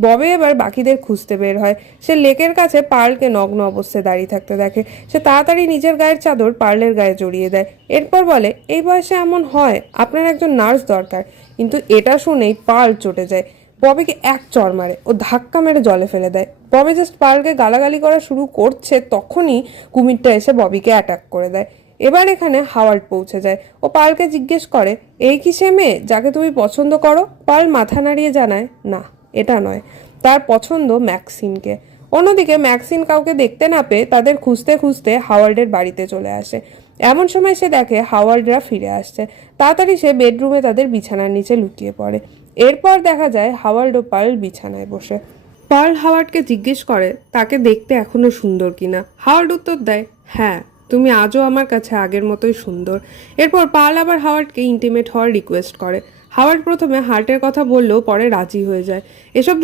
ববি এবার বাকিদের খুঁজতে বের হয়। সে লেকের কাছে পার্লকে নগ্ন অবস্থায় দাঁড়িয়ে থাকতে দেখে। সে তাড়াতাড়ি নিজের গায়ের চাদর পার্লের গায়ে জড়িয়ে দেয়। এরপর বলে, এই বয়সে এমন হয়, আপনার একজন নার্স দরকার। কিন্তু এটা শুনেই পার্ল চটে যায়। ববিকে এক চড় মারে ও ধাক্কা মেরে জলে ফেলে দেয়। ববি জাস্ট পার্লকে গালাগালি করা শুরু করছে, তখনই কুমিরটা এসে ববিকে অ্যাটাক করে দেয়। এবার এখানে হাওয়ার্ড পৌঁছে যায়। ও পার্লকে জিজ্ঞেস করে, এই কি সে মেয়ে যাকে তুমি পছন্দ করো? পার্ল মাথা নাড়িয়ে জানায়, না, এটা নয়। তার পছন্দ ম্যাক্সিনকে। অন্যদিকে ম্যাক্সিন কাউকে দেখতে না পেয়ে তাদের খুঁজতে খুঁজতে হাওয়ার্ডের বাড়িতে চলে আসে। এমন সময় সে দেখে হাওয়ার্ডরা ফিরে আসছে। তাড়াতাড়ি সে বেডরুমে তাদের বিছানার নিচে লুকিয়ে পড়ে। এরপর দেখা যায় হাওয়ার্ড ও পার্ল বিছানায় বসে। পার্ল হাওয়ার্ডকে জিজ্ঞেস করে তাকে দেখতে এখনো সুন্দর কিনা। হাওয়ার্ড উত্তর দেয়, হ্যাঁ, তুমি আজও আমার কাছে আগের মতোই সুন্দর। এরপর পার্ল আবার হাওয়ার্ডকে ইন্টিমেট হওয়ার রিকোয়েস্ট করে। হাওয়ার্ড প্রথমে হার্টের কথা বললেও পরে রাজি হয়ে যায়। এসব